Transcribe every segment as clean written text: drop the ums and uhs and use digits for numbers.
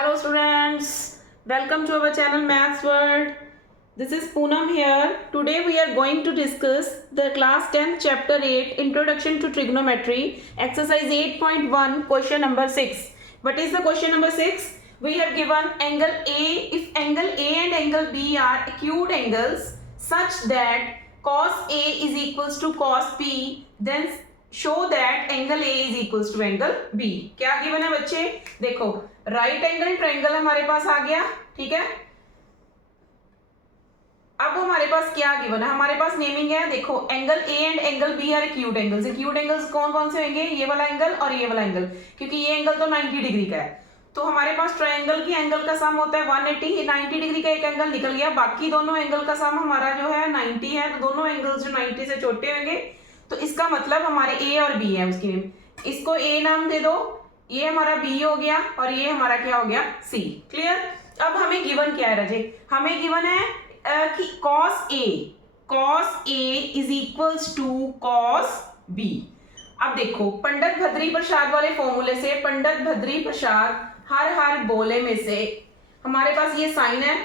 Hello students, welcome to our channel Maths World. This is Poonam here. Today we are going to discuss the class 10 chapter 8 Introduction to Trigonometry exercise 8.1 question number 6. What is the question number 6? We have given angle A. If angle A and angle B are acute angles such that cos A is equals to cos B, then show that angle A is equals to angle B. क्या given है बच्चे? देखो right angle triangle हमारे पास आ गया, ठीक है। अब हमारे पास क्या गिवन है? हमारे पास नेमिंग है, देखो angle A and angle B are acute angles. Acute angles कौन कौन से होंगे? ये वाला एंगल और ये वाला एंगल, क्योंकि ये एंगल तो 90 डिग्री का है। तो हमारे पास ट्रायंगल की एंगल का सम होता है 180। 90 डिग्री का एक एंगल निकल गया, बाकी दोनों एंगल का सम हमारा जो है 90 है। तो दोनों एंगल्स जो 90 से छोटे होंगे, तो इसका मतलब हमारे ए और बी है। उसकी नेम, इसको ए नाम दे दो, ये हमारा बी हो गया और ये हमारा क्या हो गया? सी। क्लियर? अब हमें गिवन क्या है राजे? हमें गिवन है कि cos A is equals to cos B। अब देखो पंडित भद्री प्रसाद वाले फॉर्मूले से, पंडित भद्री प्रसाद हर बोले में से हमारे पास ये साइन है,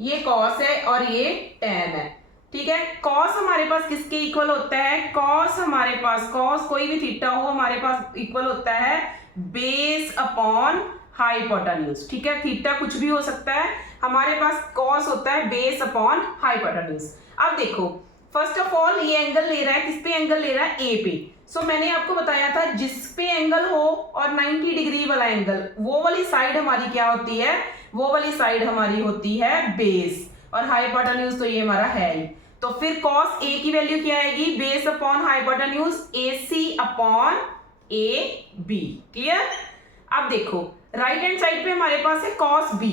ये cos है और ये tan है, ठीक है। cos हमारे पास किसके इक्वल होता है? cos हमारे पास, cos कोई भी थीटा हो हमारे पास इक्वल होता है बेस अपॉन हाइपोटेन्यूज, ठीक है। थीटा कुछ भी हो सकता है, हमारे पास cos होता है बेस अपॉन हाइपोटेन्यूज। अब देखो फर्स्ट ऑफ ऑल ये एंगल ले रहा है, किस पे एंगल ले रहा है? ए पे। सो मैंने आपको बताया था जिस पे एंगल हो और 90 डिग्री वाला एंगल, वो वाली साइड हमारी क्या होती है? वो वाली साइड हमारी होती है बेस, और हाइपोटेन्यूज तो ये हमारा है ही। तो फिर cos A की वैल्यू क्या आएगी? Base upon hypotenuse AC upon AB। Clear? अब देखो राइट हैंड साइड पे हमारे पास है cos B।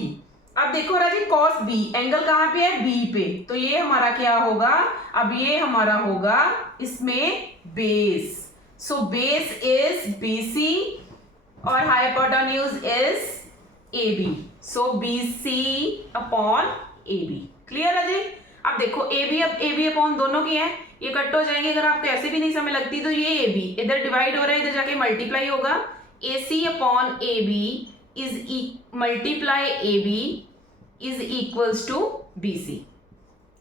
अब देखो राजी cos B एंगल कहां पे है? B पे। तो ये हमारा क्या होगा? अब ये हमारा होगा इसमें base. So base is BC और hypotenuse is AB। So BC upon AB। Clear राजी? अब देखो AB अपॉन दोनों की है, ये कट हो जाएंगे। अगर आपको ऐसे भी नहीं समझ लगती तो ये AB इधर डिवाइड हो रहा है, इधर जाके मल्टीप्लाई होगा। AC upon AB is multiply AB is equals to BC,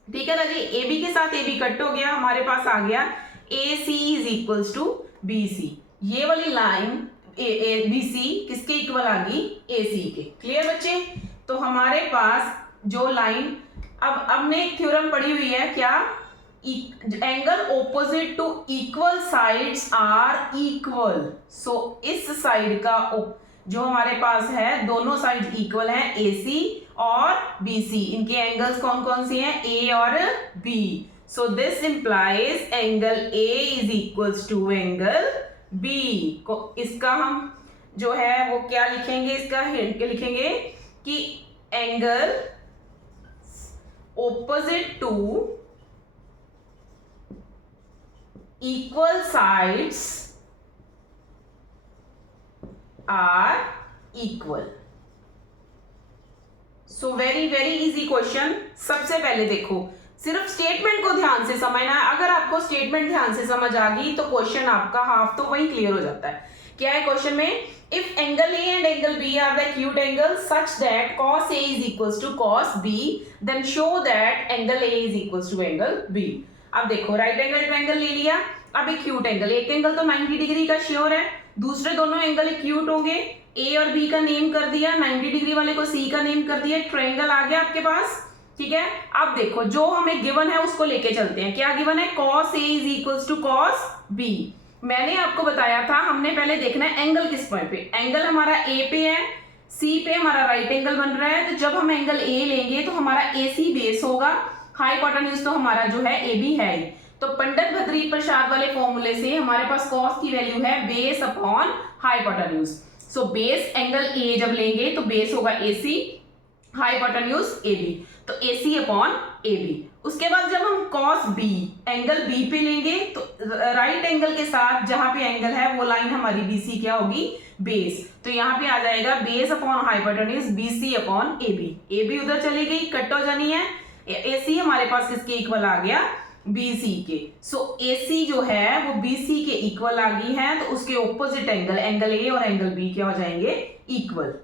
ठीक है ना जी। AB के साथ AB कट हो गया, हमारे पास आ गया AC is equals to BC। ये वाली लाइन BC किसके इक्वल आ गई? AC के। क्लियर बच्चे? तो हमारे पास जो लाइन, अब हमने एक थ्योरम पढ़ी हुई है क्या? Angle opposite to equal sides are equal. So इस साइड का जो हमारे पास है, दोनों साइड इक्वल हैं, AC और BC। इनके एंगल्स कौन कौन से हैं? A और B। So this implies angle A is equals to angle B। इसका हम जो है वो क्या लिखेंगे? इसका हिंट लिखेंगे कि angle opposite to equal sides are equal। so very easy question। सबसे पहले देखो सिर्फ स्टेटमेंट को ध्यान से समझना है। अगर आपको स्टेटमेंट ध्यान से समझ आ गई तो क्वेश्चन आपका हाफ तो वही क्लियर हो जाता है। क्या है क्वेश्चन में? If angle A and angle B are the acute angles such that cos A is equals to cos B, then show that angle A is equals to angle B। अब देखो right angle triangle ले लिया, अब acute angle, एक angle तो 90 degree का sure है, दूसरे दोनों एंगल एक्यूट होंगे। A और B का नेम कर दिया, 90 डिग्री वाले को C का नेम कर दिया, ट्रायंगल आ गया आपके पास, ठीक है। अब देखो जो हमें गिवन है उसको लेके चलते हैं। क्या गिवन है? cos A is equals to cos B। मैंने आपको बताया था हमने पहले देखना है एंगल किस पॉइंट पे। एंगल हमारा A पे है, C पे हमारा राइट एंगल बन रहा है। तो जब हम एंगल A लेंगे तो हमारा AC बेस होगा, हाइपोटेन्यूज तो हमारा जो है AB है। तो पंडित भद्री प्रसाद वाले फॉर्मूले से हमारे पास cos की वैल्यू है base upon hypotenuse. So base angle A जब लेंगे तो बेस होगा AC, हाइपोटेन्यूज AB। तो AC अपॉन AB। उसके बाद जब हम cos B एंगल B पे लेंगे तो राइट एंगल के साथ जहां पे एंगल है वो लाइन हमारी BC क्या होगी? बेस। तो यहाँ पे आ जाएगा base upon hypotenuse BC upon AB। AB उधर चली गई, कट हो जानी है। AC हमारे पास किसके इक्वल आ गया? BC के। सो AC जो है वो BC के इक्वल आ गई है, तो उसके ऑपोजिट एंगल A और एंगल B क्या हो जाएंगे? Equal.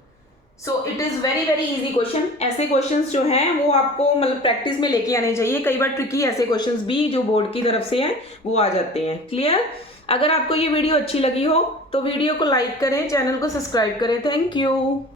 So it is very very easy question. ऐसे क्वेश्चंस जो हैं वो आपको मतलब प्रैक्टिस में लेके आने चाहिए। कई बार ट्रिकी ऐसे क्वेश्चंस भी जो बोर्ड की तरफ से हैं वो आ जाते हैं। क्लियर? अगर आपको ये वीडियो अच्छी लगी हो तो वीडियो को लाइक करें, चैनल को सब्सक्राइब करें। Thank you.